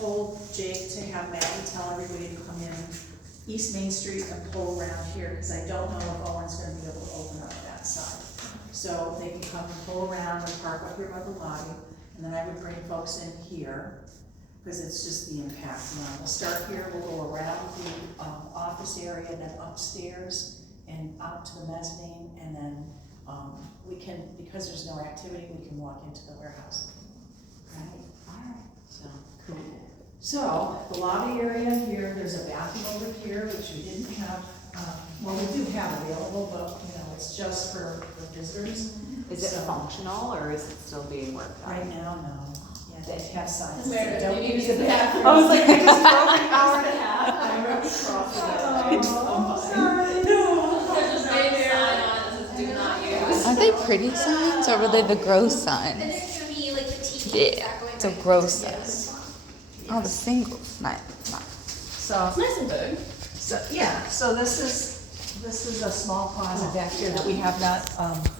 told Jake to have Maggie tell everybody to come in East Main Street and pull around here, because I don't know if Owen's gonna be able to open up that side. So they can come and pull around and park up here by the lobby, and then I would bring folks in here, because it's just the impact. We'll start here, we'll go around the office area, then upstairs and out to the mezzanine, and then we can, because there's no activity, we can walk into the warehouse. Right? All right. So, cool. So the lobby area here, there's a bathroom over here, which we didn't have, well, we do have available, but you know, it's just for visitors. Is it So, functional or is it still being worked on? right now, no. Yeah, they have signs. Where that don't you use use the the bathroom. I was like, I just drove an hour and a half. I wrote across it. Oh, sorry. No. There's a big sign on it that says do not use. Aren't they pretty signs or were they the gross And signs? there's gonna be like the TV Yeah, that going it's a right gross into the size. other Oh, the singles. Nice. So, It's nice and big. yeah, so this is a small closet back here that we have not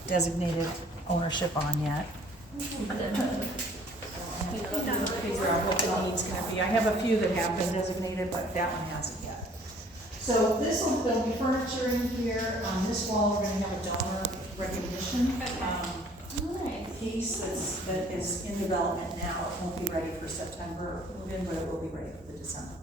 designated ownership on yet. Figure out what the need's gonna be. I have a few that have been designated, but that one hasn't yet. So there'll be furniture in here. On this wall, we're gonna have a donor recognition Nice. piece that is in development now. It won't be ready for September move-in, but it will be ready for the December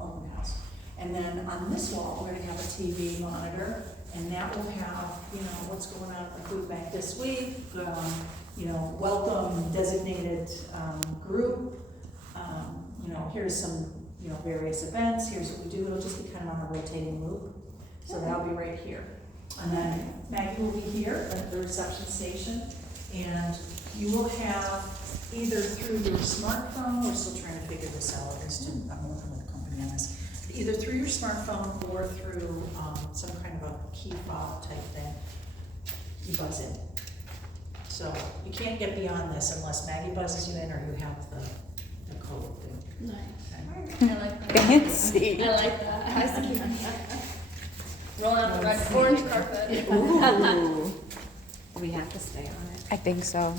open house. And then on this wall, we're gonna have a TV monitor, and that will have, you know, what's going on at the food bank this week, you know, welcome designated group, you know, here's some, you know, various events, here's what we do. It'll just be kind of on a rotating loop. So that'll be right here. And then Maggie will be here at the reception station, and you will have either through your smartphone, we're still trying to figure this out, I'm working with a company on this, either through your smartphone or through some kind of a key fob type thing, you buzz in. So you can't get beyond this unless Maggie buzzes you in or you have the code thing. Nice. Okay. I like that. Fancy. I like that. It has to keep rolling out the red orange carpet. Ooh. We have to stay on it. I think so.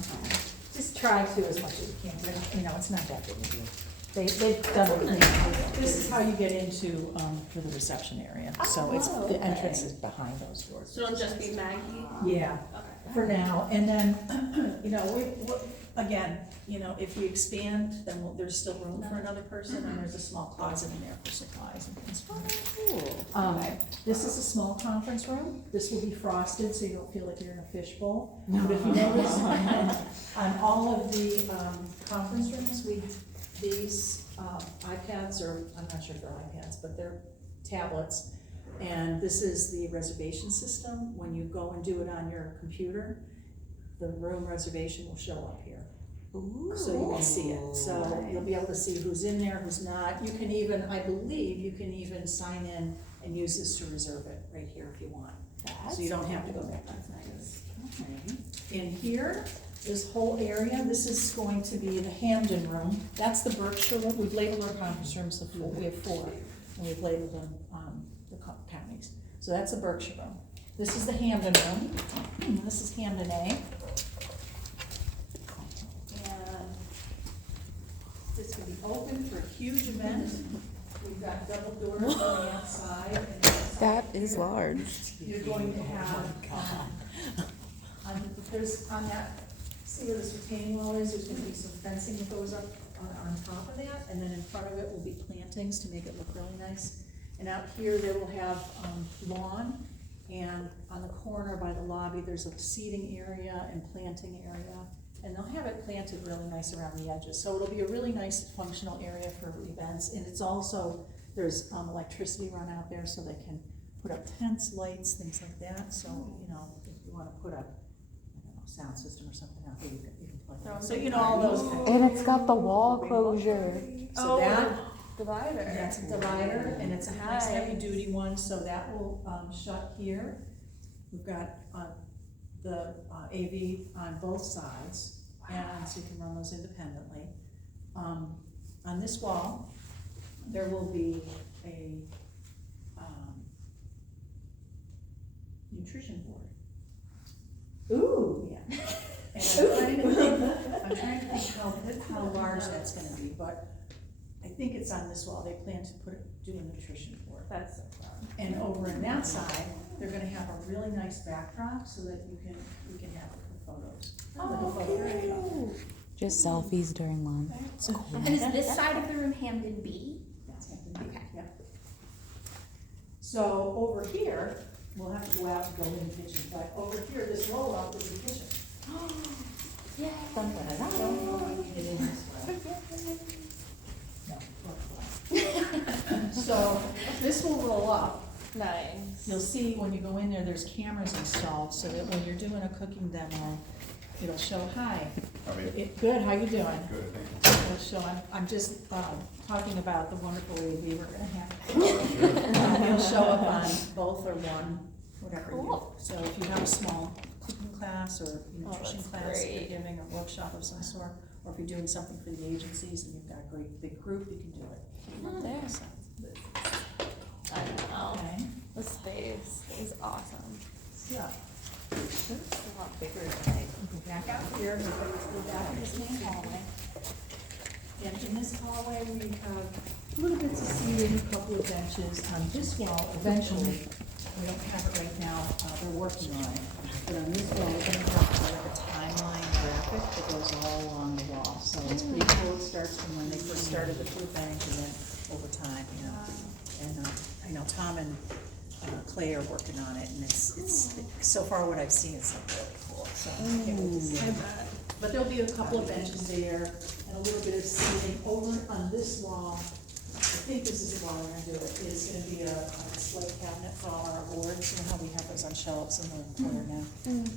Just try to as much as you can, but, you know, it's not that big a deal. They've done it. This is how you get into, for the reception area, so it's, Oh, the okay. entrance is behind those doors. So it'll just be Maggie? Yeah, Okay. for now, and then, you know, again, you know, if we expand, then there's still room for another person, and there's a small closet in there for supplies and things. Cool. This is a small conference room. This will be frosted, so you don't feel like you're in a fishbowl. But if you notice, on all of the conference rooms, these iPads, or I'm not sure if they're iPads, but they're tablets. And this is the reservation system. When you go and do it on your computer, the room reservation will show up here. So you can see it. So you'll be able to see who's in there, who's not. You can even, I believe, you can even sign in and use this to reserve it right here if you want. So you don't have to go back. In here, this whole area, this is going to be the Hamden room. That's the Berkshire room. We've labeled our conference rooms, we have 4, and we've labeled them the counties. So that's the Berkshire room. This is the Hamden room. This is Hamden A. And this will be open for a huge event. We've got double doors on the outside. And That is large. You're going to have, on that, see where this retaining wall is, there's gonna be some fencing that goes up on top of that, and then in front of it will be plantings to make it look really nice. And out here, they will have lawn, and on the corner by the lobby, there's a seating area and planting area. And they'll have it planted really nice around the edges, so it'll be a really nice functional area for events. And it's also, there's electricity run out there, so they can put up tents, lights, things like that. So, you know, if you wanna put a, I don't know, sound system or something out there, you can plug it. So, you know, all those kind of. And it's got the wall closure. So that, Divider. that's a divider, and it's a nice heavy duty one, so that will shut here. We've got the AV on both sides, and so you can run those independently. On this wall, there will be a nutrition board. Ooh, yeah. And I'm trying to think how large that's gonna be, but think it's on this wall, they plan to do a nutrition board. That's so fun. And over on that side, they're gonna have a really nice backdrop so that we can have it for photos. Like a photo area. Just selfies during lunch. It's cool. And is this side of the room Hampton B? That's Hampton Beach, yeah. So over here, we'll have to go out and go in the kitchen, but over here, this roll up is the kitchen. Yeah. Don't want to get in this way. No, look. So this will roll up. Nice. You'll see when you go in there, there's cameras installed, so that when you're doing a cooking demo, it'll show, hi. Good, how you doing? Good, thank you. It'll show, I'm just, talking about the wonderful AV we're gonna have. It'll show up on both or one, whatever you, Cool. so if you have a small cooking class or nutrition that's class that you're great. giving, a workshop of some sort, or if you're doing something for the agencies and you've got a great big group, you can do it. There. So, I know. okay, The space is awesome. yeah. It's a lot bigger than I. Go back out here, we go to the back of this main hallway. And in this hallway, we have little bits of seating, a couple of benches. On this wall, eventually, we don't have it right now, they're working on it. But on this wall, we're gonna have like a timeline graphic that goes all along the wall. So it's pretty cool, it starts from when they first started the food bank and then over time, you know. And, I know Tom and Clay are working on it, and it's, so far what I've seen, it's like really cool, so I can't wait to see it. But there'll be a couple of benches there, and a little bit of seating over on this wall. I think this is the wall we're gonna do it, is gonna be a display cabinet for all our awards, you know how we have those on shelves in the corner now?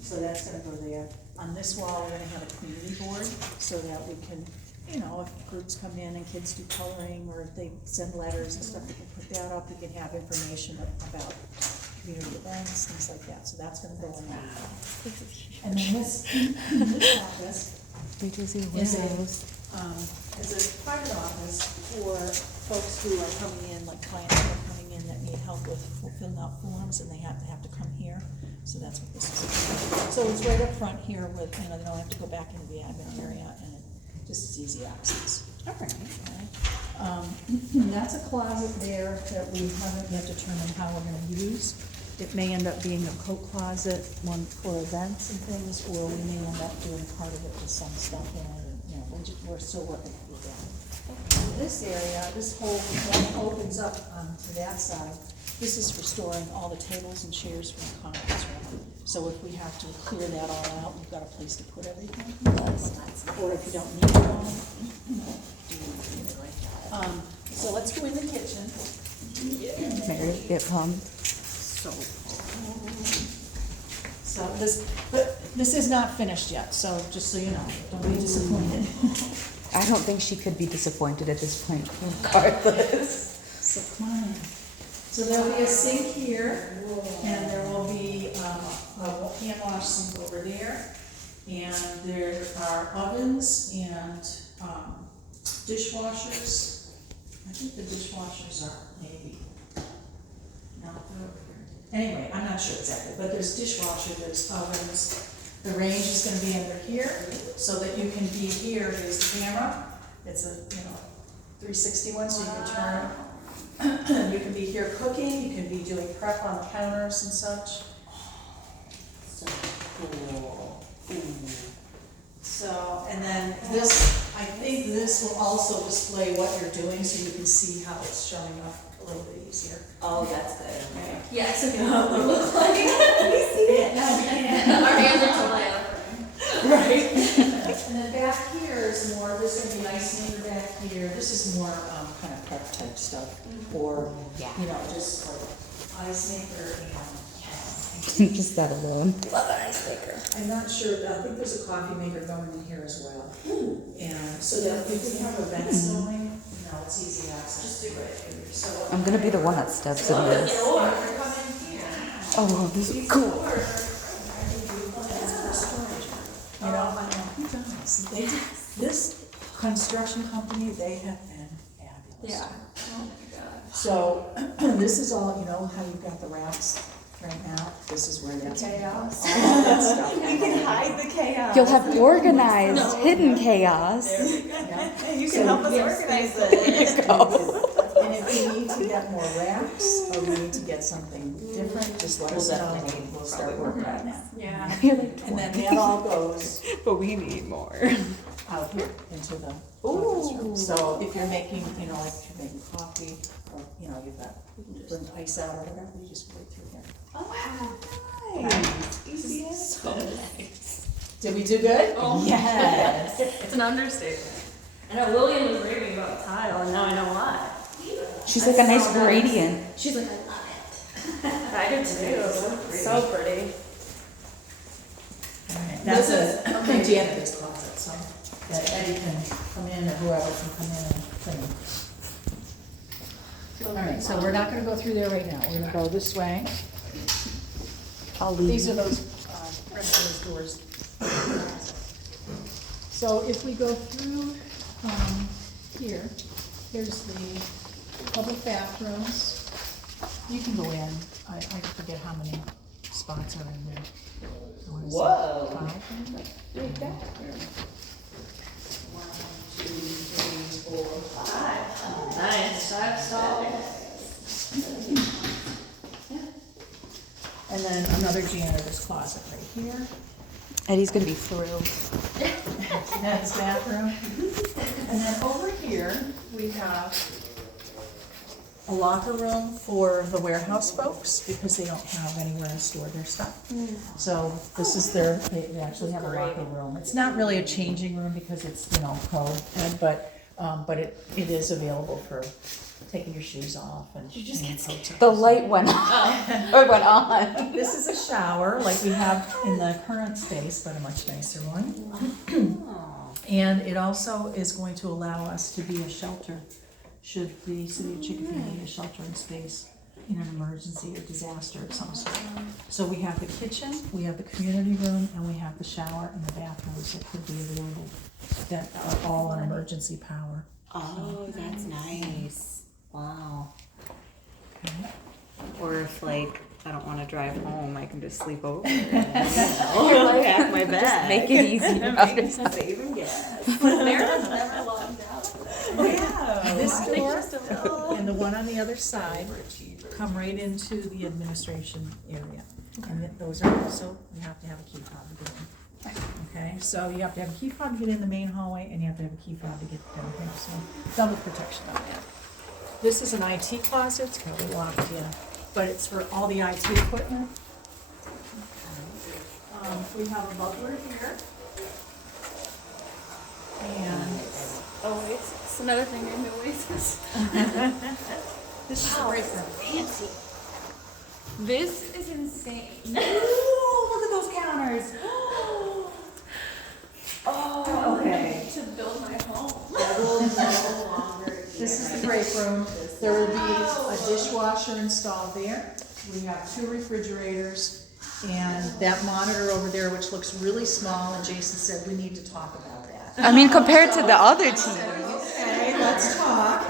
So that's gonna go there. On this wall, we're gonna have a community board, so that we can, you know, if groups come in and kids do coloring, or if they send letters and stuff, we can put that up, we can have information about community events, things like that, so that's gonna go in there. And then this office Wait till you see the is windows. is a private office for folks who are coming in, like clients who are coming in that need help with filling out forms, and they have to come here, so that's what this is. So it's right up front here with, you know, they don't have to go back into the admin area, and it just is easy access. All right. And that's a closet there that we haven't yet determined how we're gonna use. It may end up being a coat closet, one for events and things, or we may end up doing part of it with some stuff in it, and, you know, we're still working through that. This area, this whole one opens up to that side. This is for storing all the tables and chairs from the conference room. So if we have to clear that all out, we've got a place to put everything. Or if you don't need it all, you know, do it either way. So let's go in the kitchen. Meredith, get pumped. So this is not finished yet, so just so you know, don't be disappointed. I don't think she could be disappointed at this point, regardless. So come on in. So there'll be a sink here, and there will be a hand wash sink over there. And there are ovens and dishwashers. I think the dishwashers are maybe, no, they're over here. Anyway, I'm not sure exactly, but there's dishwasher, there's ovens. The range is gonna be under here, so that you can be here, there's the camera. It's a, 360 one, so you can turn. You can be here cooking, you can be doing prep on the counters and such. So cool. So, and then this, I think this will also display what you're doing, so you can see how it's showing up a little bit easier. Oh, that's good. Okay. Yeah, so you know what it looks like. No, we can't. Our hands are totally out. Right. And then back here is more, there's gonna be ice maker back here, this is more, kind of prep type stuff, or, just like ice maker and, Just that alone. Love an ice maker. I'm not sure, I think there's a coffee maker going in here as well. And so that if we have events going, it's easy access. Just do it. So. I'm gonna be the one that steps in this. Or if you're coming here. Oh, this is cool. You know, I know, who does? They, this construction company, they have been fabulous. Yeah. Oh my god. So, this is all, how you've got the racks right now, this is where that's chaos. All that stuff. You can hide the chaos. You'll have organized, hidden chaos. Yeah. You So can help us yes, organize they- it. And if we need to get more racks, or we need to get something different, just let us know, and we'll start working on that. Yeah. And then that all goes But we need more. out here into the conference room. So if you're making, you know, like if you're making coffee, or, you know, you've got, bring ice out or whatever, you just right through here. Oh, nice. Easy as Did we do good? Oh. Yes. It's an understatement. I know Lillian was raving about tile, and now I know why. She's like a nice gradient. She's like, I love it. I do too. So pretty. Alright, that's a janitor's closet, so that Eddie can come in, or whoever can come in and clean. Alright, so we're not gonna go through there right now, we're gonna go this way. I'll leave. These are those, rest of those doors. So if we go through, here, here's the public bathrooms. You can go in, I forget how many spots are in there. What is it, Whoa. 5? Big bathroom. 1, 2, 3, 4, 5. Nice. 5 stalls. And then another janitor's closet right here. Eddie's gonna be thrilled. That's bathroom. And then over here, we have a locker room for the warehouse folks, because they don't have anywhere to store their stuff. So this is their, they actually have a locker room. It's not really a changing room because it's, you know, co-ed, but it is available for taking your shoes off and changing coats. The light went on. Or went on. This is a shower like we have in the current space, but a much nicer one. And it also is going to allow us to be a shelter, should the city of Chicopee need a sheltering space in an emergency or disaster of some sort. So we have the kitchen, we have the community room, and we have the shower and the bathrooms that could be available that are all on emergency power. Oh, that's nice. Wow. Okay. Or if like I don't want to drive home, I can just sleep over. Pack my bag. Make it easier. Saving gas. Meredith's never logged out. Yeah. This door and the one on the other side come right into the administration area. And those are also, you have to have a key fob to get in. Okay, so you have to have a key fob to get in the main hallway, and you have to have a key fob to get down here, so double protection on that. This is an IT closet, it's probably locked in, but it's for all the IT equipment. We have a butler here. And Oasis. Another thing named Oasis. this is the break room. Fancy. This is insane. Ooh, look at those counters. Oh, okay. To build my home. That will no longer. This is the break room. There will be a dishwasher installed there. We have 2 refrigerators, and that monitor over there, which looks really small, and Jason said, we need to talk about that. I mean, compared to the other team. Okay, let's talk.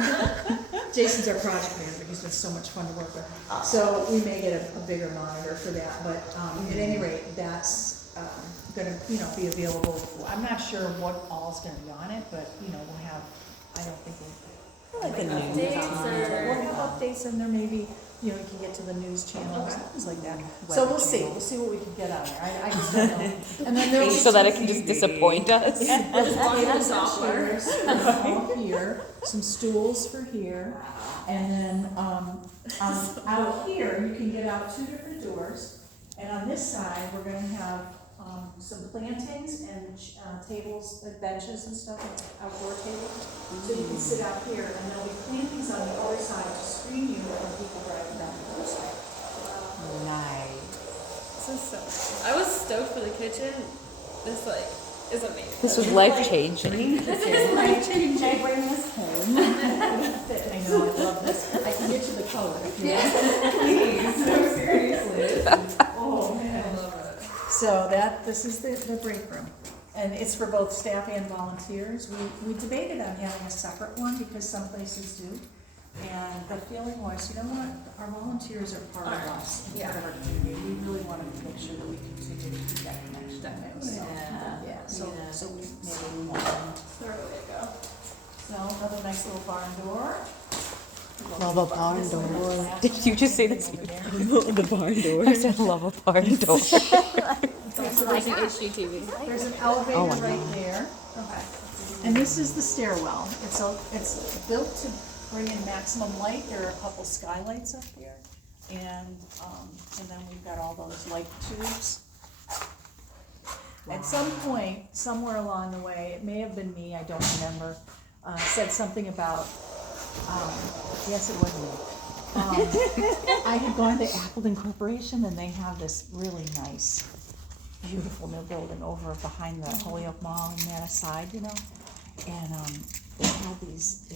Jason's our project manager, he's been so much fun to work with. So we may get a bigger monitor for that, but at any rate, that's gonna, you know, be available. I'm not sure what all's gonna be on it, but, you know, we'll have, I don't think we'll. Like the news. We'll have updates and there may be, you know, you can get to the news channels, things like that. So we'll see what we can get on there, I just don't know. And then there'll be So that it some can just disappoint us. tables and chairs all here, some stools for here, and then, out here, you can get out 2 different doors. And on this side, we're gonna have, some plantings and, tables, benches and stuff, outdoor tables. So you can sit out here, and there'll be plantings on the other side to screen you from people driving down the other side. Nice. This is so nice. I was stoked for the kitchen. This is amazing. This was life changing. This is life changing. I bring this home. I know, I love this. I can get you the color if you want. Please, no, seriously. Oh, man. I love it. So this is the break room, and it's for both staff and volunteers. We debated on having a separate one because some places do, And the feeling was, you know what, our volunteers are part of us, and part of our community. We really wanted to make sure that we continue to keep that connection. So we made a new one. There we go. So another nice little barn door. Love a barn door. Did you just say this? The barn door. I said love a barn door. So there's an HGTV. There's an elevator Oh, right there. Okay. And this is the stairwell. It's built to bring in maximum light. There are a couple skylights up here. And then we've got all those light tubes. At some point, somewhere along the way, it may have been me, I don't remember, said something about, yes, it was me. I had gone to Appleton Corporation and they have this really nice, beautiful new building over behind the Holyoke Mall on that side, you know? And they have these,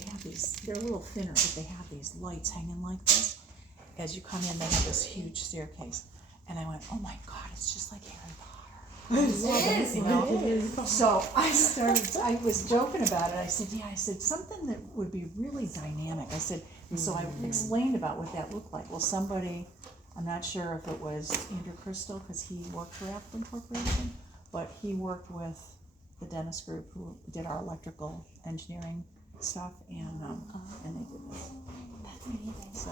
they're a little thinner, but they have these lights hanging like this. As you come in, they have this huge staircase. And I went, oh my God, it's just like Harry Potter. It is, you know? So I was joking about it. I said, yeah, I said, something that would be really dynamic. I said, and so I explained about what that looked like. Well, somebody, I'm not sure if it was Andrew Crystal, because he worked for Appleton Corporation, but he worked with the Dennis Group who did our electrical engineering stuff, and they did this. So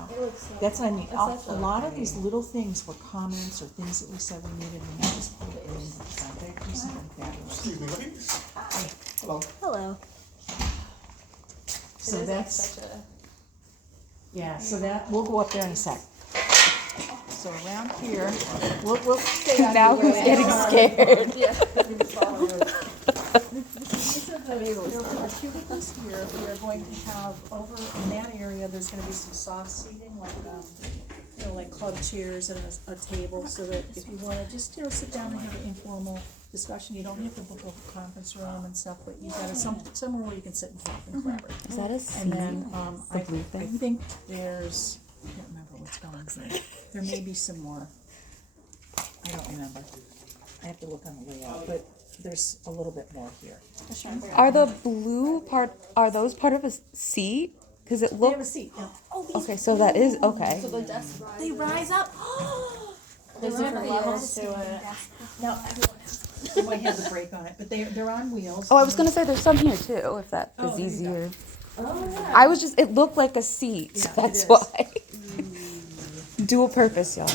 that's what I mean. A lot of these little things were comments or things that we said we needed, and we just put it in. They're just something fabulous. Excuse me, ladies. Hi. Hello. Hello. So that's, Such a. yeah, so that, we'll go up there in a sec. So around here, we'll stay out Now here. who's getting scared? Yeah. There are cubicles here. We are going to have over in that area, there's gonna be some soft seating, like, like club chairs and a table, so that if you wanna just, sit down and have an informal discussion, you don't have to book a conference room and stuff, but you've got somewhere where you can sit and talk and collaborate. Is that a seat? And then, The blue I thing? think there's, I can't remember what's going on. There may be some more. I don't remember. I have to look on the layout, but there's a little bit more here. Are the blue are those part of a seat? Because it They have a looks, seat, yeah. okay, so that is, okay. So the desk rise. They rise up. There's different levels to it. Now, you might have the brake on it, but they're on wheels. Oh, I was gonna say there's some here too, if that Oh, is there you go. easier. Oh, yeah. I was just, it looked like a seat, Yeah, it that's is. why. Dual purpose, y'all.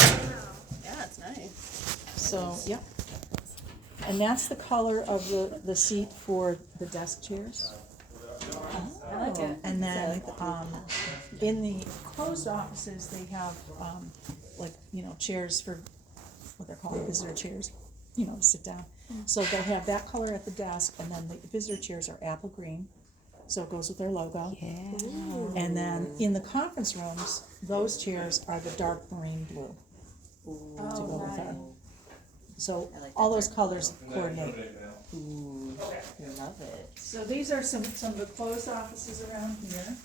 Yeah, it's nice. So, yep. And that's the color of the seat for the desk chairs. I like it. And then, in the closed offices, they have, chairs for, what they're called, visitor chairs, to sit down. So they'll have that color at the desk, and then the visitor chairs are apple green, so it goes with their logo. Yeah. And then in the conference rooms, those chairs are the dark marine blue to go with our. So all those colors coordinate. Ooh, love it. So these are some of the closed offices around here.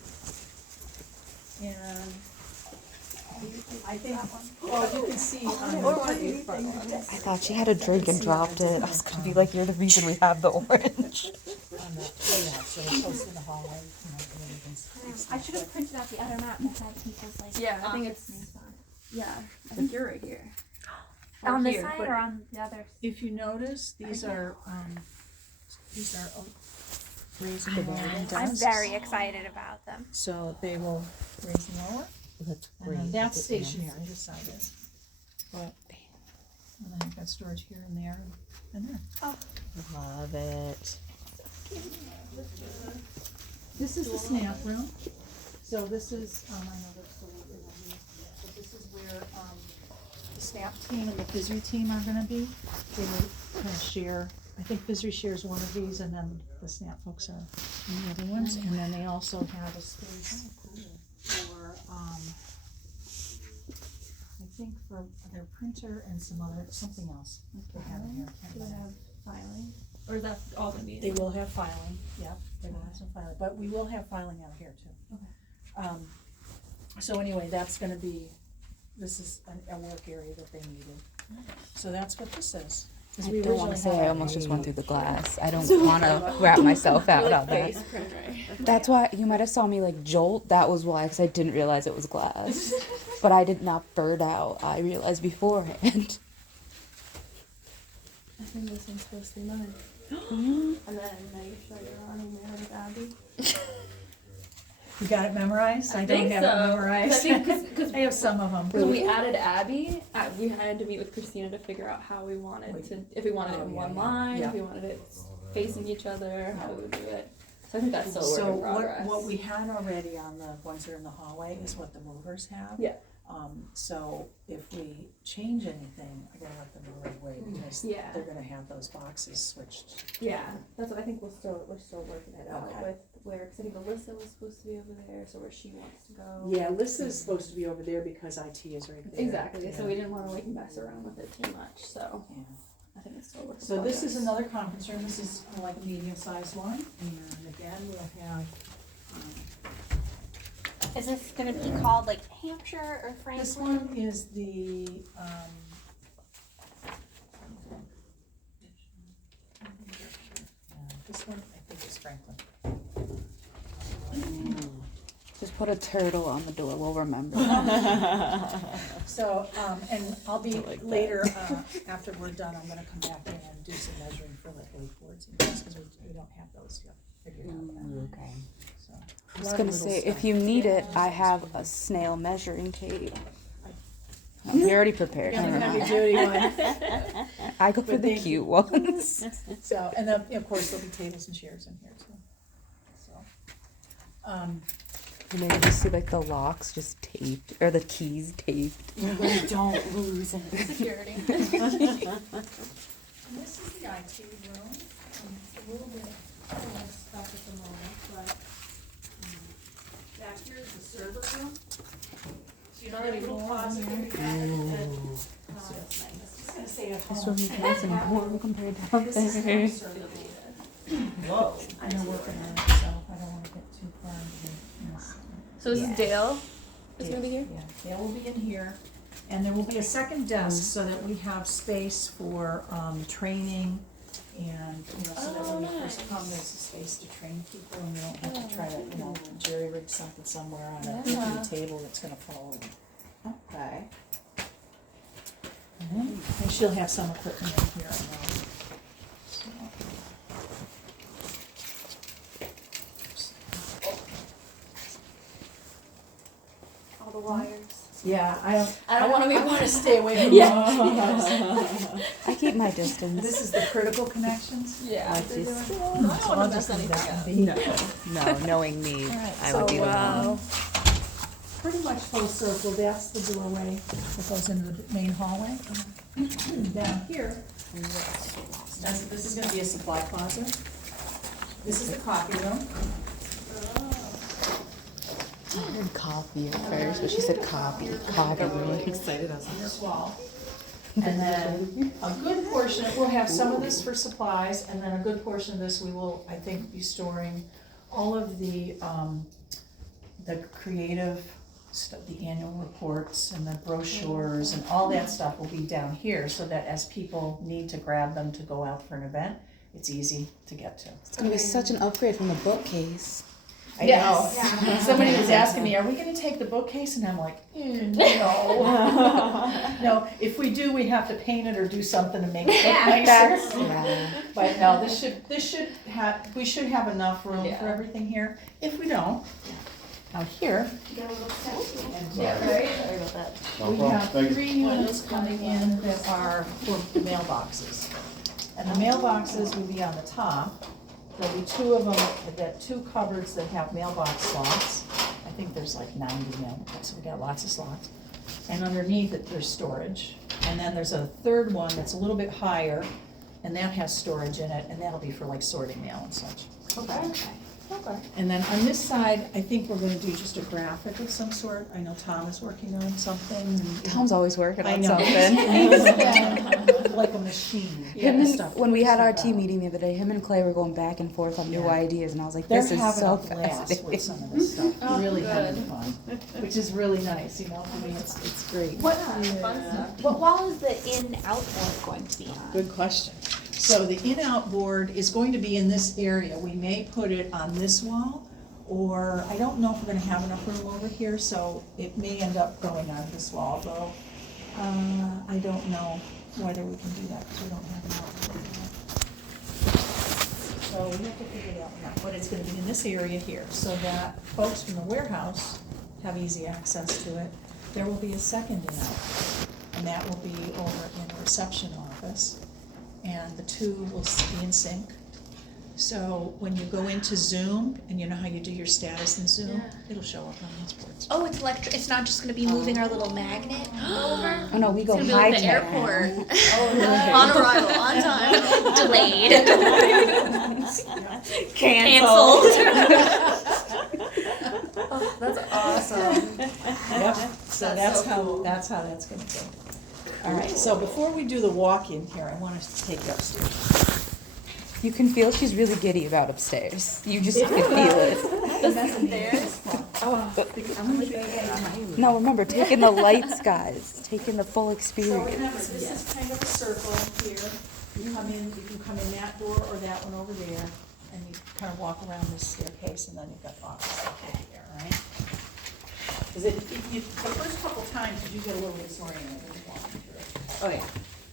And I think, well, you can see on the, I thought she had a drink and dropped it. I was gonna be like, you're the reason we have the orange. so it's posted in the hallway, I should have printed out the other map that had people's like Yeah, I think office it's- names on it. Yeah, I think you're right here. On this here, side but- or on the other? If you notice, these are raise and lower desks. I'm very excited about them. So they will raise and lower. That's And then that's stationary, this side is. But, and then you've got storage here and there and there. Love it. This is the snap room. So this is, I know that's the way it will be, but this is where, the snap team and the Fisry team are gonna be. They will kind of share, I think Fisry shares one of these, and then the snap folks are in the other ones. And then they also have a space for, I think for their printer and something else. They have in here. I can't Do they remember. have filing? Or is that all gonna be? They will have filing, yeah, they will have some filing, but we will have filing out here too. Okay. So anyway, that's gonna be, this is a work area that they needed. So that's what this is. I we don't want originally to say had I our almost just went eight. through the glass. I don't want to wrap myself out on that. Face printer. That's why you might have saw me like jolt. That was why, because I didn't realize it was glass. But I did not bird out. I realized beforehand. I think this one's supposed to be mine. And then make sure you're on email with Abby. You got it memorized? I don't think have so. it memorized. I think because I have some of them. when we added Abby, we had to meet with Christina to figure out how we wanted to, if we wanted it in one line, Yeah. if we wanted it facing each other, how we would do it. So I think that's still a work So in progress. what we had already on the ones that are in the hallway is what the movers have. Yeah. So if we change anything, I gotta let them know right away because Yeah. they're gonna have those boxes switched. Yeah, that's what I think we're still working it out Okay. with where, because I think Alyssa was supposed to be over there, so where she wants to go. Yeah, Lissa's supposed to be over there because IT is right there. Exactly, so Yeah. we didn't want to like mess around with it too much, so Yeah. I think it's still working. So this is another conference room, this is like a medium-sized one, and again, we'll have, Is this gonna be called like Hampshire or Franklin? this one is the, this one, I think is Franklin. Just put a turtle on the door. We'll remember. So, and I'll be later, after we're done, I'm gonna come back in and do some measuring for the boards and things, cause we don't have those yet figured out yet, Okay. so. I was gonna say, if you need it, I have a snail measuring tape. We already prepared. Yeah, Never the mind. heavy duty one. I go for But the thank cute ones. So, and then, of course, there'll be tables and chairs in here too, so. And then you just see like the locks just taped, or the keys taped. Don't lose it. security. And this is the IT room, it's a little bit less stuff at the moment, but, back here is the server room. So you know that little closet that we had, I was just gonna say at This home. room is nice and warm compared to up This is the there. server room. Whoa. I know working on it, so I don't wanna get too far into this. So this is Dale is gonna be here? Yeah, Dale will be in here, and there will be a second desk so that we have space for, training and, so that when you first come, there's a space to train people and you don't have to try to, jerry rig something somewhere on a Yeah. table that's gonna fall over. Okay. And she'll have some equipment in here, I know. So. All the wires. Yeah, I don't wanna be I wanna part stay away from Yeah. I keep my distance. This is the critical connections. Yeah. I just- So I'll just leave that one be. No, knowing me, Alright, I would be the one. Pretty much full circle, that's the doorway that goes into the main hallway. Down here, this is gonna be a supply closet. This is the coffee room. I heard coffee at first, but she said copy. Coffee room. Excited as This wall. And then a good portion, we'll have some of this for supplies, and then a good portion of this, we will, I think, be storing all of the creative stuff, the annual reports and the brochures and all that stuff will be down here, so that as people need to grab them to go out for an event, it's easy to get to. It's gonna be such an upgrade from the bookcase. I know. Somebody was asking me, are we gonna take the bookcase? And I'm like, no. No, if we do, we have to paint it or do something to make it look nicer. Yeah. But no, we should have enough room Yeah. for everything here. If we don't, out here, Yeah, right? Sorry about that. we have 3 units coming in that are for the mailboxes. And the mailboxes will be on the top. There'll be 2 of them, 2 cupboards that have mailbox slots. I think there's like 90 mailboxes, so we got lots of slots. And underneath it, there's storage. And then there's a 3rd one that's a little bit higher, and that has storage in it, and that'll be for like sorting mail and such. Okay. Okay. And then on this side, I think we're gonna do just a graphic of some sort. I know Tom is working on something. And, Tom's always working I on know. something. Like a machine. Him and, Stuff when we had our stuff team out. meeting the other day, him and Clay were going back and forth on new Yeah. ideas, and I was like, They're this is having so a blast with fascinating. some of this stuff, Oh, really good. having fun, which is really nice, you know, I mean, it's great. What, Fun stuff. what wall is the in-out board going to be on? Good question. So the in-out board is going to be in this area. We may put it on this wall, or I don't know if we're gonna have enough room over here, so it may end up going on this wall, though. I don't know whether we can do that, because we don't have enough room. So we have to figure that one out, but it's gonna be in this area here, so that folks from the warehouse have easy access to it. There will be a second in-out, and that will be over in the reception office, and the two will be in sync. So when you go into Zoom, and you know how you do your status in Zoom, Yeah. it'll show up on those boards. Oh, it's electric. It's not just going to be moving our little magnet over. Oh no, we It's go gonna be high like the tech. airport. Okay. On arrival, on time, delayed. Cancelled. Oh, that's awesome. Yep, so That's so cool. that's how that's gonna go. All right, so before we do the walk-in here, I want us to take you upstairs. You can feel she's really giddy about upstairs. You just can feel it. No, remember, taking the lights, guys. Taking the full So experience. remember, this is kind of a circle here. You come in, you can come in that door or that one over there, and you kind of walk around this staircase, and then you've got the office stuff over there, right? Because the first couple times, you do get a little disoriented when you're walking through it. Oh yeah,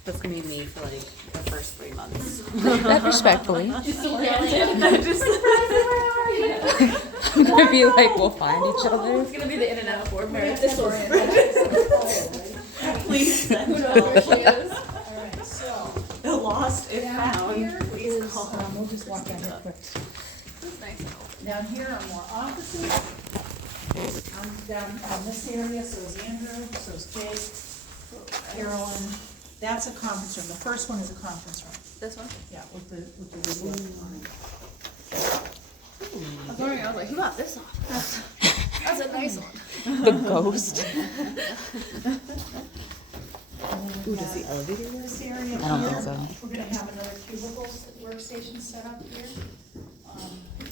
that's gonna be me for like the first 3 months. That respectfully. She's so talented. I'm gonna be like, we'll find each other. It's gonna be the in and out board. Meredith. This will Please Who knows where she is? All right, so. The lost and Down found. here Please is, call. we'll just walk down here quick. That's nice. Down here are more offices. I'm down on this area, so is Andrew, so is Jake, Carolyn. That's a conference room. The first one is a conference room. This one? Yeah, with the wood look on it. I was wondering, I was like, who got this off? That's a nice one. The ghost. Ooh, does the elevator work? This area I don't think here, so. we're gonna have another cubicle workstation set up here.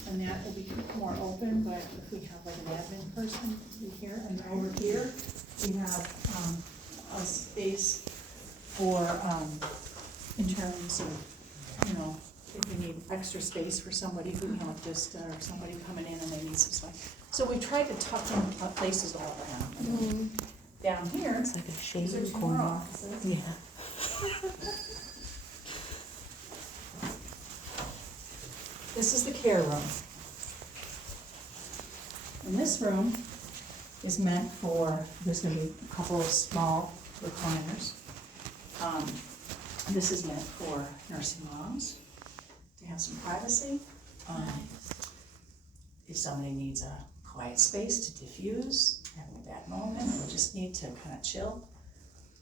And that will be more open, but if we have like an admin person here, and over here, we have, a space for, in terms of, you know, if we need extra space for somebody who, you know, just, or somebody coming in and they need some space. So we tried to tuck in places all around. Down here, It's like a shade these are two more corner. offices. Yeah. This is the care room. And this room is meant for, there's gonna be a couple of small recliners. This is meant for nursing moms to have some privacy. If somebody needs a quiet space to diffuse, having a bad moment, or just need to kind of chill,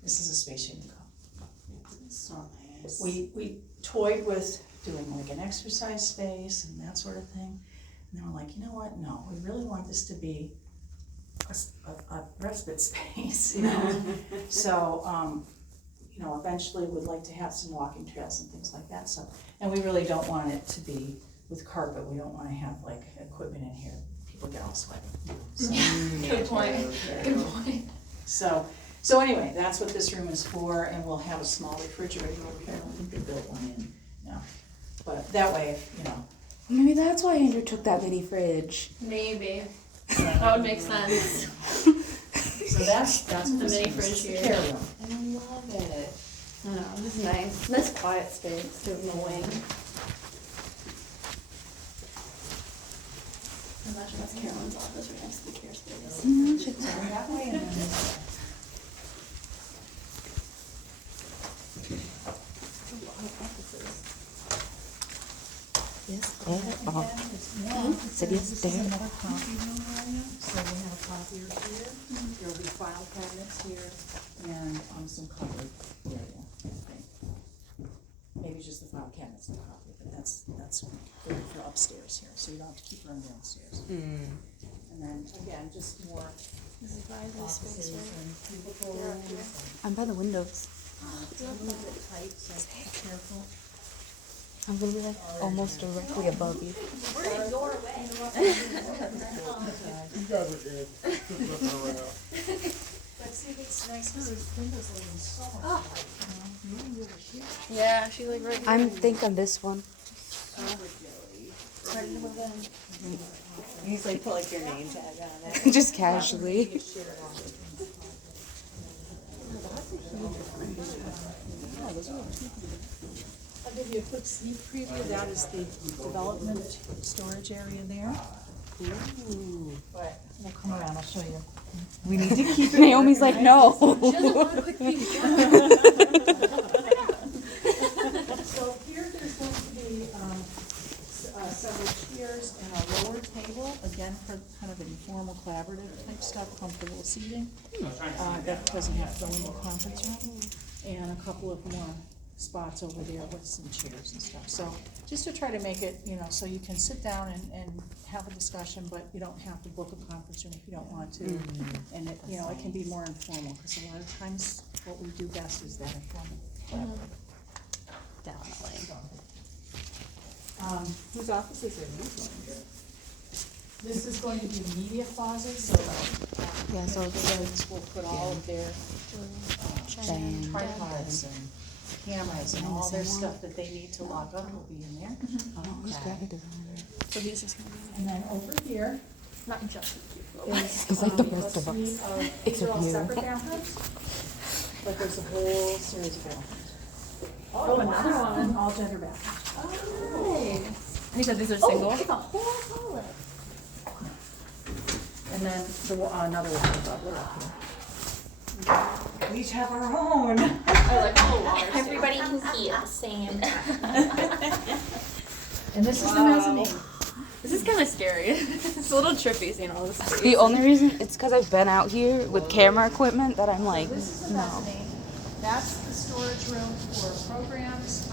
this is a space you can come. So nice. We toyed with doing like an exercise space and that sort of thing. And then we're like, you know what, no, we really want this to be a respite space, you know? So, you know, eventually we'd like to have some walking trails and things like that, so. And we really don't want it to be with carpet, we don't wanna have like equipment in here, people get all sweaty. So, Good point. Good point. So anyway, that's what this room is for, and we'll have a small refrigerator over here, I don't think they built one in, no. But that way, you know. Maybe that's why Andrew took that mini fridge. Maybe. That would make sense. So that's what The this mini room is, fridge here. care room. I love it. I know, this is nice. Nice quiet space, do it in the wing. Imagine that's Carolyn's office right next to the care space. So that way, and then this way. Yes, And there. then there's one, Said yes, this is there. another copy room area, so we have a copier here, there will be file cabinets here, and, some cupboard area, I think. Maybe just the file cabinets and copy, but that's that's good for upstairs here, so you don't have to keep her in downstairs. Mm. And then, again, just more This is why this offices space, right? and cubicles. I'm by the windows. It's a little bit tight, so be careful. I'm literally like almost directly above you. You guys are good. Just looking around. But see, it's nice because these windows let in so much light, you know? You really hear it. Yeah, she like right. I'm think on this one. You usually put like your name tag on it. Just casually. I'll give you a quick sneak preview. That is the development storage area there. But we'll come around, I'll show you. We need to keep Naomi's like, no. So here there's going to be several chairs and a lower table, again, for kind of informal collaborative type stuff, comfortable seating. That doesn't have to go in the conference room. And a couple of more spots over there with some chairs and stuff. So just to try to make it, you know, so you can sit down and have a discussion, but you don't have to book a conference room if you don't want to. And it, you know, it can be more informal, because a lot of times what we do best is that informal. Definitely. Whose offices are these ones? This is going to be the media closet, so Yeah, so kids will put all of their Diane. tripods and cameras and all their stuff that they need to lock up will be in there. who's graphic designer? So he's just gonna be And then over here not just is. He's like the most of us. These are Except all you. separate bathrooms, but there's a whole series of bathrooms. Oh, another one. All gender bathrooms. He said these are single. And then another one above it up here. We each have our own. Everybody can pee at the same time. And this is the mezzanine. This is kind of scary. It's a little trippy seeing all this. The only reason it's because I've been out here with camera equipment that I'm like, This is the no. mezzanine. That's the storage room for programs,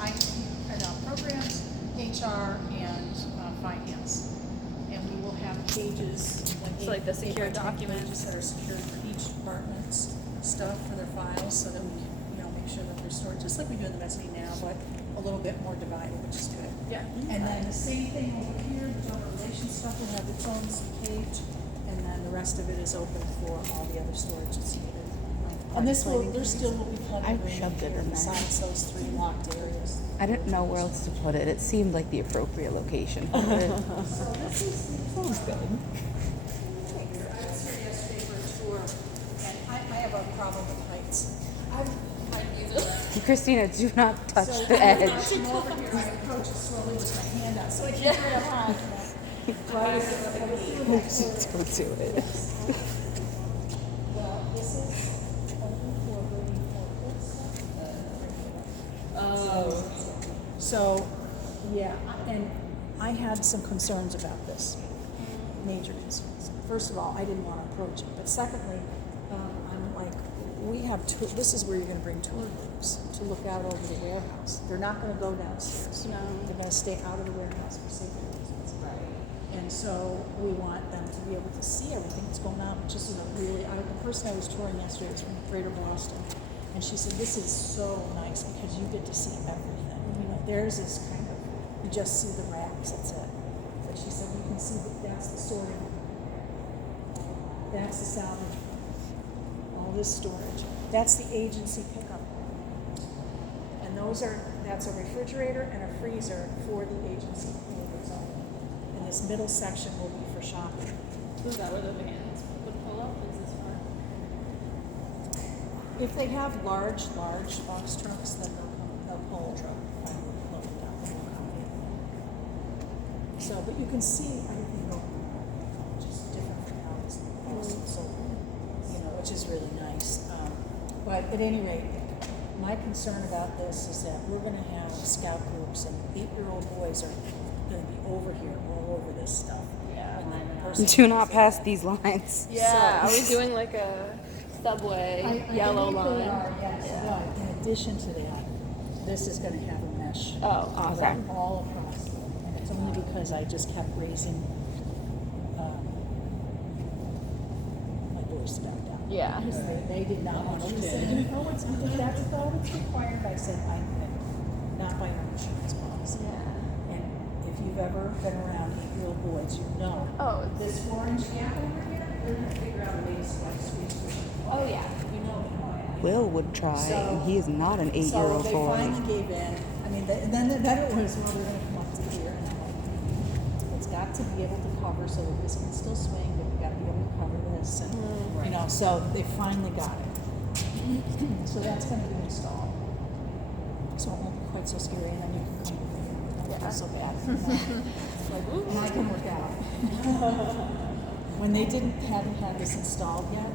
programs, HR, and finance. And we will have pages. So like the secure 8 by 10 documents. pages that are secured for each department's stuff for their files, so that we can, you know, make sure that they're stored, just like we do in the mezzanine now, but a little bit more divided, which is good. Yeah. And then the same thing over here, the donor relations stuff will have its own page, and then the rest of it is open for all the other storage that's needed. And this will, there still will be plenty of I room shoved it here in there. besides those 3 locked areas. I didn't know where else to put it. It seemed like the appropriate location for it. So this is. Sounds good. I was here yesterday for a tour, and I have a problem with heights. Christina, do not touch So the when I edge. come over here, I approach it slowly with my hand out, so I can get it high. Right, Don't do it. well, this is open for bringing forward stuff. So, yeah, and I had some concerns about this, major concerns. First of all, I didn't want to approach it, but secondly, I'm like, we have this is where you're going to bring tour groups to look out over the warehouse. They're not going to go downstairs. No. They're going to stay out of the warehouse for safety reasons. And so we want them to be able to see everything that's going on, which is, you know, really, the person I was touring yesterday was from Greater Boston, and she said, this is so nice because you get to see everything. You know, theirs is kind of, you just see the racks, that's it. But she said, you can see that that's the sorting room. That's the salvage room. All this storage. That's the agency pickup room. And that's a refrigerator and a freezer for the agency orders only. And this middle section will be for shopping. Is that where the vans would pull up? Is this far? If they have large box trucks, then they'll pull a truck. Load it down, they won't come in. So, but you can see everything going on, which is different from how it's sold, you know, which is really nice. But at any rate, my concern about this is that we're gonna have scout groups, and 8-year-old boys are gonna be over here, all over this stuff. Yeah. And then the person- Do not pass these lines. Yeah. Are we doing like a subway yellow line? Yes, but in addition to that, this is gonna have a mesh. Oh, All across, and It's only because I just kept raising, my doorstep down. Yeah. Because they did not want to. She said, oh, it's, that's all that's required. I said, not by our insurance policy. Yeah. And if you've ever been around 8-year-old boys, you know. Oh, This 4-inch gap over here, they're gonna figure out a way to squeeze through. oh yeah. You know it. Will would try, and he is not an 8-year-old So boy. they finally gave in. I mean, then it was, well, we're gonna come up to here. And I'm like, it's got to be able to cover so that this can still swing, but we gotta be able to cover this. And, you know, so they finally got it. So that's gonna be installed. So it won't be quite so scary, and then you can come with it. It won't feel so bad. It's like, ooh, and I can work out. When they hadn't had this installed yet,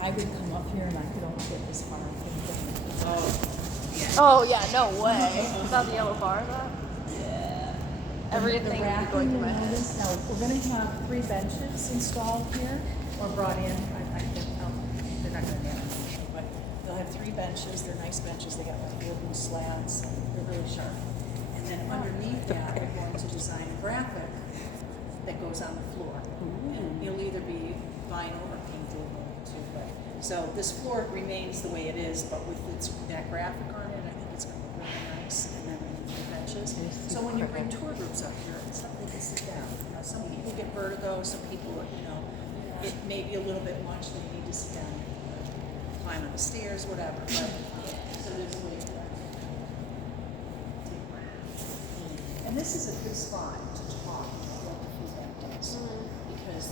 I would come up here and I could only get this far. I couldn't get it. Oh yeah, no way. Without the yellow bars up? Yeah. Everything The would be racking, going through you my know, head. this, now, we're gonna have 3 benches installed here, or brought in, they're not gonna manage it, but they'll have 3 benches, they're nice benches, they got like wooden slats, and they're really sharp. And then underneath that, they're going to design a graphic that goes on the floor. And it'll either be vinyl or painted too, but, so this floor remains the way it is, but with that graphic on it, I think it's gonna look really nice, and then the benches. So when you bring tour groups up here, it's something to sit down. You know, some people get vertigo, some people, you know, it may be a little bit much, they need to sit down, climb up the stairs, whatever, but, so there's a way for that. And this is a good spot to talk about what the food bank does, because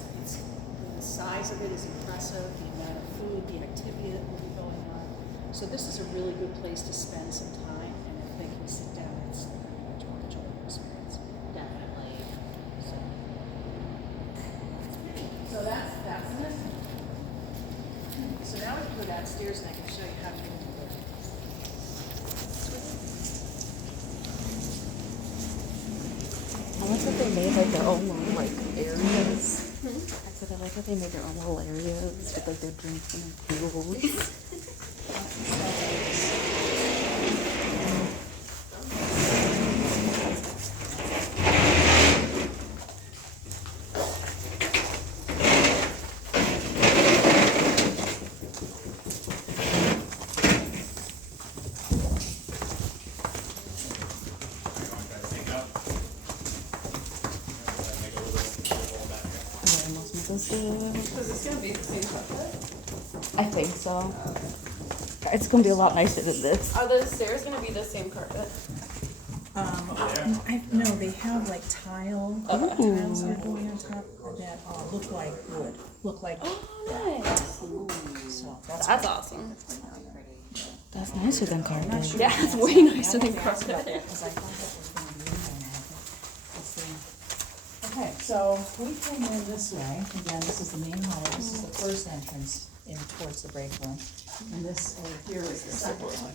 the size of it is impressive, the amount of food, the activity that will be going on. So this is a really good place to spend some time, and if they can sit down, it's a much more enjoyable experience. Definitely. So that's it. So now we can go downstairs and I can show you how to do it. I like that they made like their own little like areas. I said I like that they made their own little areas with like their drinks and their fuels. Because it's gonna be the same carpet. I think so. It's gonna be a lot nicer than this. Are the stairs gonna be the same carpet? No, they have like tiles that are going on top that look like wood, Oh, nice. so That's awesome. That's nicer than carpet. Yeah, it's way nicer than carpet. because I thought that was gonna be in there, but we'll see. Okay, so we came in this way, again, this is the main hall, this is the first entrance in towards the break room, and this over here is the second one.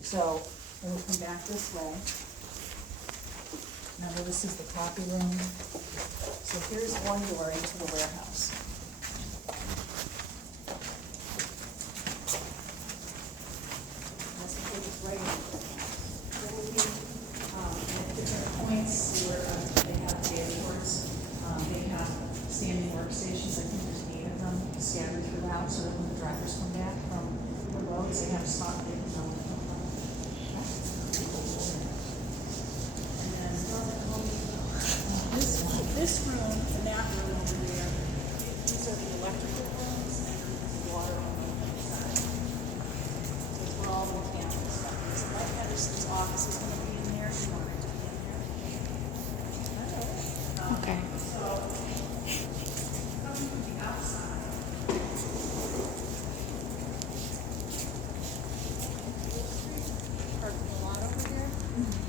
So, when we come back this way, remember this is the copy room, so here's one door into the warehouse. That's the biggest right in the warehouse. There will be, at different points where they have dashboards, they have standing workstations, I think there's 8 of them scattered throughout, so that when the drivers come back from the roads, they have a spot they can go. And then this room and that room over there, these are the electrical rooms and the water on the other side. So it's where all the mechanical stuff is. Mike Henderson's office is gonna be in there, he wanted to be in there. Okay. So, coming from the outside. Parking lot over there.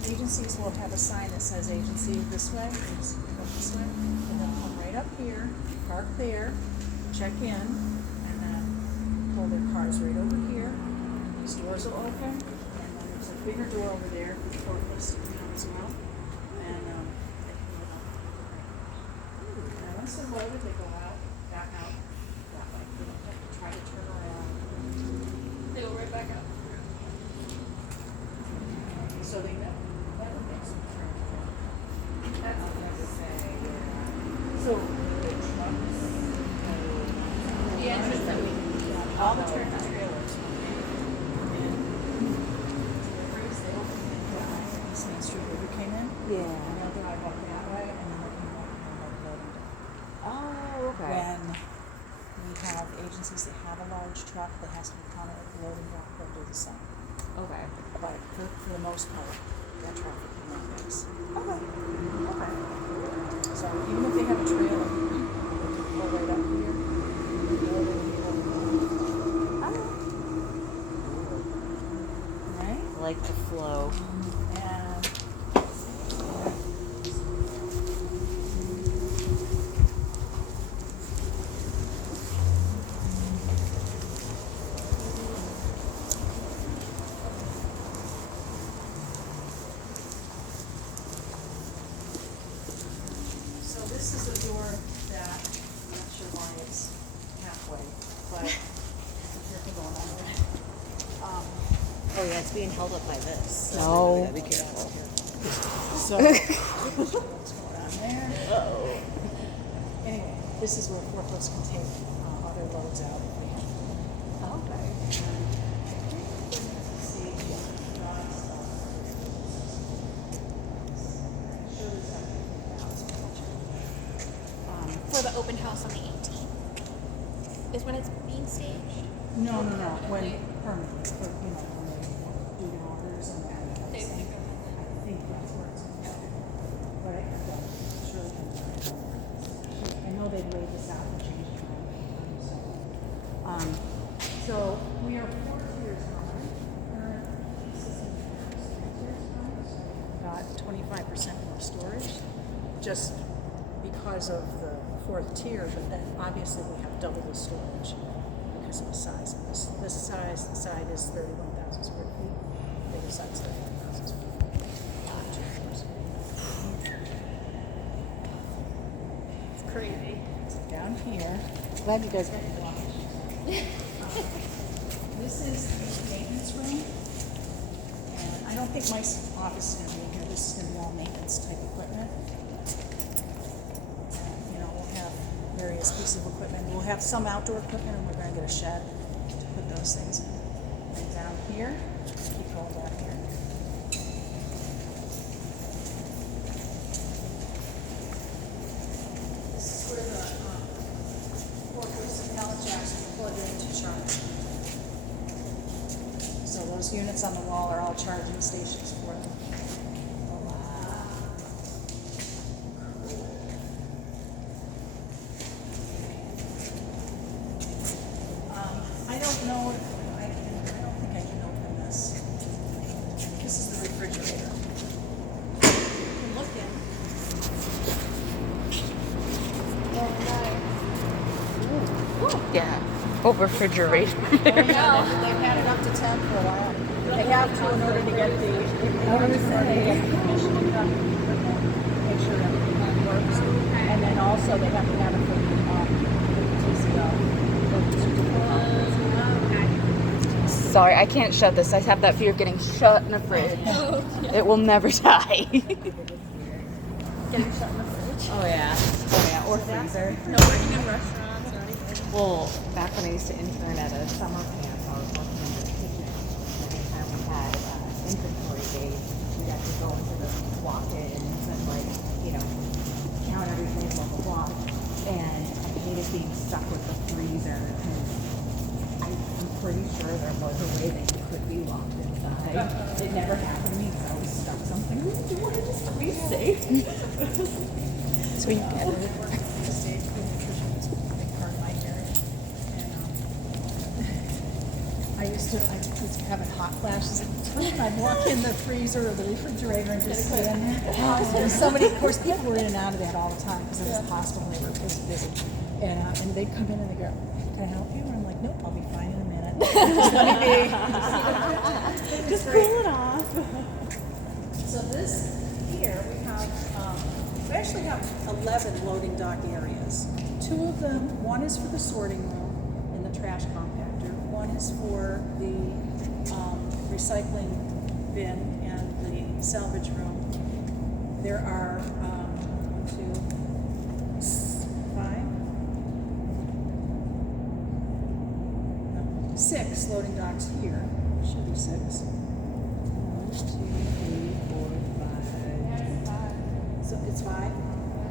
Agencies will have a sign that says agency this way, agency go this way, and they'll come right up here, park there, check in, and then pull their cars right over here. These doors will open, and then there's a bigger door over there for the forklifts to come out as well. And, they can go out. Now, once they're loaded, they go out, back out, that way. They don't have to try to turn around. They go right back up. So they know. So, The entrance that we. all the tractor trailers. This Main Street River came in. Yeah. And they'll drive up that way, and then they'll come up and then they'll load them down. Oh, okay. When we have agencies that have a large truck that has to be counted at the loading dock, they'll do the same. Okay. But for the most part, that traffic can run base. Okay. Okay. So even if they have a trailer, they can go right up here. Right? I like the flow. And so this is a door that, I'm not sure why it's halfway, but there's nothing going on there. Oh yeah, it's being held up by this. No. Be careful. So, what's going on there? Oh. Anyway, this is where forklifts can take other loads out if we have. Okay. For the open house on the 18th is when it's being staged. No, when permanent, for, when they do the orders and that. They would go I think that's where it's going to go. But I sure I know they've laid this out and changed it around. So we are 4 tiers high. Current system is 3 tiers high. Got 25% more storage, just because of the 4th tier, but then obviously we have double the storage because of the size of this. This size, the side is 31,000 square feet. The other side's 31,000 square feet. It's crazy. So down here, Glad you guys. this is the maintenance room. And I don't think my office is going to be in here. This is going to be all maintenance type equipment. You know, we'll have various pieces of equipment. We'll have some outdoor equipment, and we're going to get a shed to put those things in. And down here, keep going down here. This is where the forklifts and pallet jacks are plugged into charge. So those units on the wall are all charging stations for them. I don't know if I don't think I can open this. This is the refrigerator. You can look in. Yeah. Oh, refrigeration. They've had it up to 10 for a while. They have to in order to get the, commissioning done, make sure everything works. And then also they have to have it for TCO. Sorry, I can't shut this. I have that fear of getting shut in a fridge. It will never die. Getting shut in the fridge. Oh yeah. Or freezer. No working in restaurants or anything. Well, back when I used to intern at a summer camp, I was working in the kitchen. And anytime we had inventory days, we'd have to go into the walk-ins and count everything, blah blah blah. And I hated being stuck with the freezer because I'm pretty sure there was a way that you could be locked inside. It never happened to me because I always stuck something. Do you want to just be safe? So you get it. Food nutrition is a big part of my area. And I was having hot flashes at the time. I'd walk in the freezer or the refrigerator and just sit in there. And somebody, of course, people were in and out of that all the time because it was a hospital and they were busy. And they'd come in and they go, "Can I help you?" And I'm like, "Nope, I'll be fine in a minute. Just let me be." Just pull it off. So this here, we actually have 11 loading dock areas. 2 of them, one is for the sorting room and the trash compactor. One is for the recycling bin and the salvage room. there are, 6 loading docks here. Should be 6. 1, 2, 3, 4, 5. So it's 5?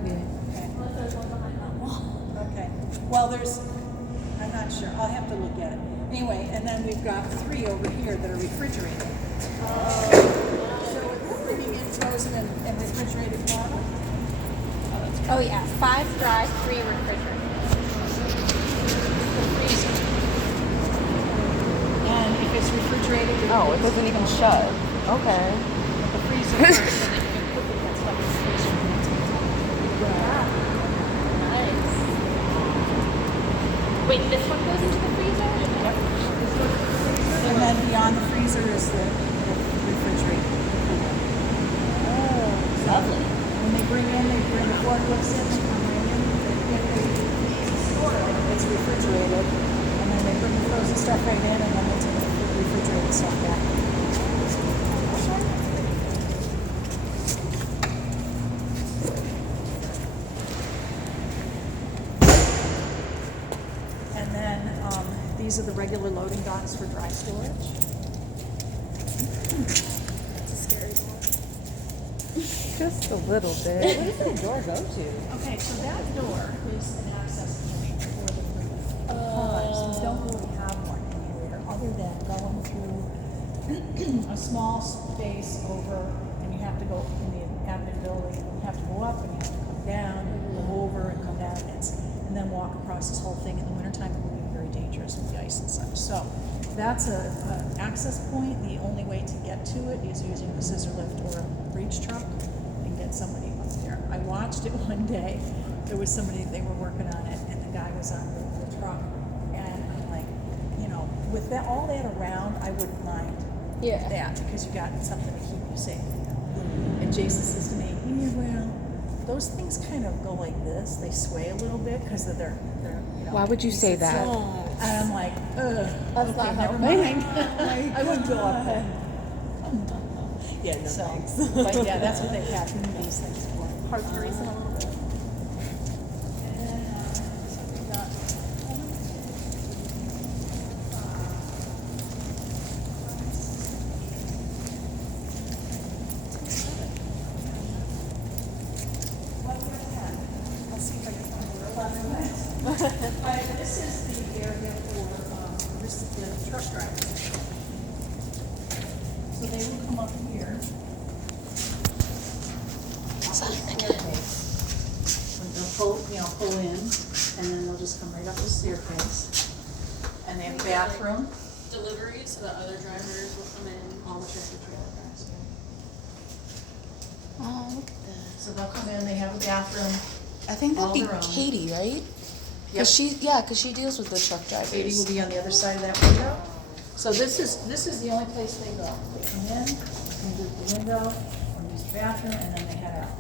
Yeah. Okay. Unless there's one behind that wall. Okay. Well, I'm not sure. I'll have to look at it. Anyway, and then we've got 3 over here that are refrigerated. So we're bringing in frozen and refrigerated water. Oh yeah, 5 dry, 3 refrigerated. And if it's refrigerated, Oh, it doesn't even shut. Okay. the freezer first, and then you can put that stuff in the freezer. Nice. Wait, this one goes into the freezer? And then beyond the freezer is the refrigerator. Oh, lovely. When they bring the forklifts in, they come right in, they store it, it's refrigerated, and then they bring the frozen stuff right in, and then they take the refrigerated stuff back. And then, these are the regular loading docks for dry storage. That's a scary one. Just a little bit. Where does that door go to? Okay, so that door is an access point for the freezer. Because we don't really have one anywhere other than going through a small space over, and you have to go in the admin building, you have to go up and you have to come down, and go over and come down, and then walk across this whole thing. In the wintertime, it would be very dangerous with the ice and such. So that's a access point. The only way to get to it is using the scissor lift or a reach truck and get somebody up there. I watched it one day. There was somebody, they were working on it, and the guy was on the truck. And I'm like, with all that around, I wouldn't mind that, because you got something to keep you safe. And Jason says to me, yeah, well, those things kind of go like this. They sway a little bit because of their Why would you say that? And I'm like, ugh, That's okay, not never helpful. mind. I wouldn't go up there. Yeah, no So, thanks. but yeah, that's what they packed these things for. Hard to reason a little bit. And then, so we got I'll see if I can find where 11 minutes. This is the area for, this is the truck drivers. So they will come up here. When they'll pull in, and then they'll just come right up the staircase. And they have a bathroom. Deliveries so that other drivers will come in, all the tractor trailer guys. Oh, look at that. So they'll come in, they have a bathroom. I think All that'd be their own. Katie, right? Yep. Cause she deals with the truck drivers. Katie will be on the other side of that window. So this is the only place they go. They come in, come to the window, or use the bathroom, and then they head out.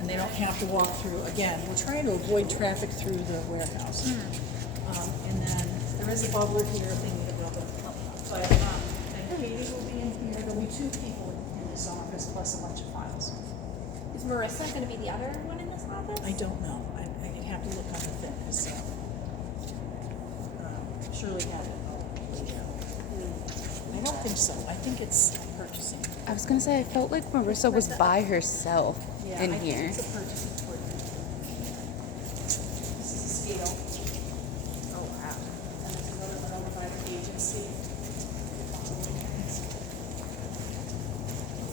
And they don't have to walk through, again, we're trying to avoid traffic through the warehouse. And then there is a bubbler here if they need a bubbler. But, then Katie will be in here, there'll be 2 people in this office plus a bunch of files. Is Marissa going to be the other one in this office? I don't know. I have to look on the thing, because Shirley had it. I don't think so. I think it's purchasing. I was gonna say I felt like Marissa was by herself Yeah, in I think here. it's a purchasing coordinator. This is a scale. Oh wow. And there's another one over by the agency.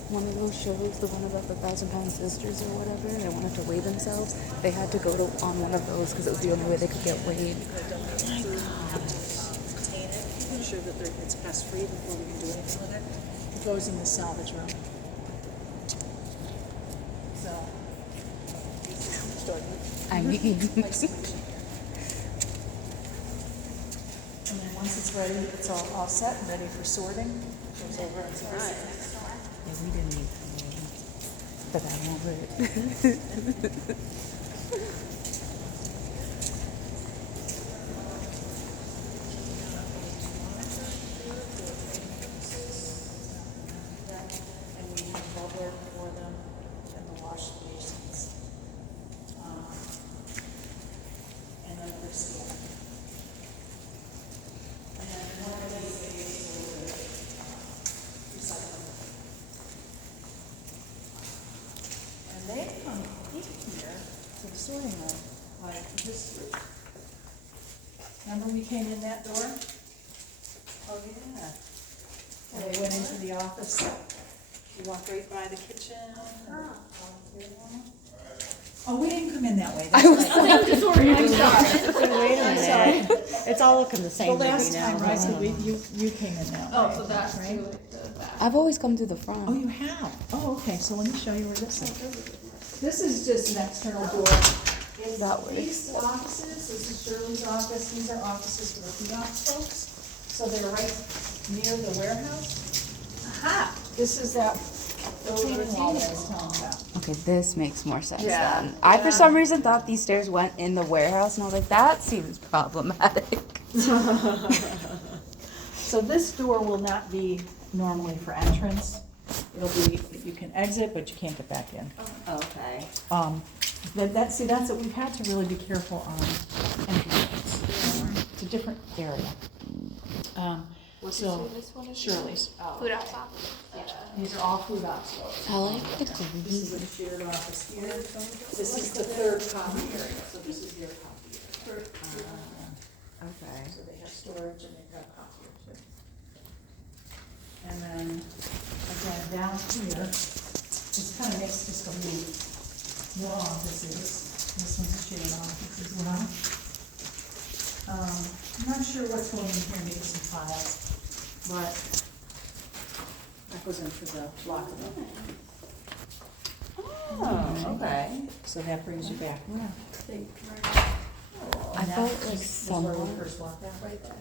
One of those shows, the one about the 1,000-pound sisters or whatever, they wanted to weigh themselves. They had to go on one of those because it was the only way they could get weighed. Contain it, ensure that it's pest free before we can do anything with it. It goes in the salvage room. So. I mean, Like solution here. And then once it's ready, it's all set and ready for sorting. Goes over and sorts it next door. yeah, we didn't need but I won't hurt. And we have rubber for them and the history. Remember we came in that door? Oh, yeah. And we went into the office. You walked right by the kitchen. Oh, we didn't come in that way. I was Wait a minute. It's all looking the The same to me last now. time, right, so you came in that way. Oh, so that's right? like the back. I've always come through the front. Oh, you have? Oh, okay, so let me show you where this is. This is just an external door. It's That way. these offices, this is Shirley's office, these are offices for the food ops folks. So they're right near the warehouse. Aha, this is that retaining wall that I was telling about. Okay, this makes more sense Yeah, then. I for some reason thought these stairs went in the warehouse, and I was like, that seems problematic. So this door will not be normally for entrance. It'll be, you can exit, but you can't get back in. Okay. But that's what we've had to really be careful on entrances. It's a different area. So Shirley's. Food ops office. These are all food ops folks. I like the This green. is a shared office here. This is the third copy area, so this is your copy area. Okay. So they have storage and they've got copier too. And then, again, down here, this kind of makes just a neat wall offices. This one's a shared office as well. I'm not sure what's going in here, maybe some files, but that goes into the locker room. Oh, okay. So that brings you back. I And felt that like is where we somehow first walked out, right there.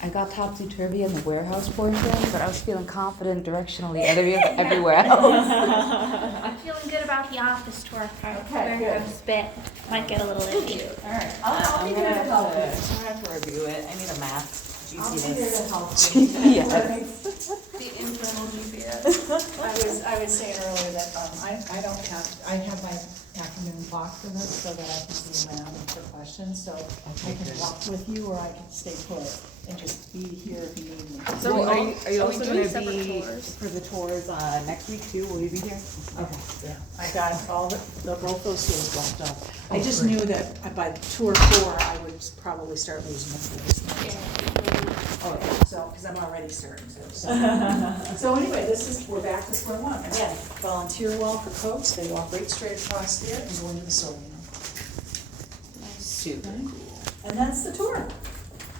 I got topsy-turvy in the warehouse portion, but I was feeling confident directionally everywhere else. I'm feeling good about the office tour part. Okay, Warehouse bit might get a little iffy. All right, I'll be there to help you. I'm gonna have to review it. I need a map. I'll be there to help Yeah. The internal GPS. I was saying earlier that, I have my afternoon block for this so that I can see them out and for questions, so I can walk with you or I can stay put and just be here if you need me. So Well, we are you also doing gonna separate be tours? for the tours next week too? Will you be here? Okay, yeah, I got all both those tours blocked up. I just knew that by tour 4, I would probably start losing the tours. Okay, so, because I'm already starting to. So anyway, we're back to square one. Again, volunteer wall for coats, they walk right straight across there and go into the sewing room. Super. And that's the tour.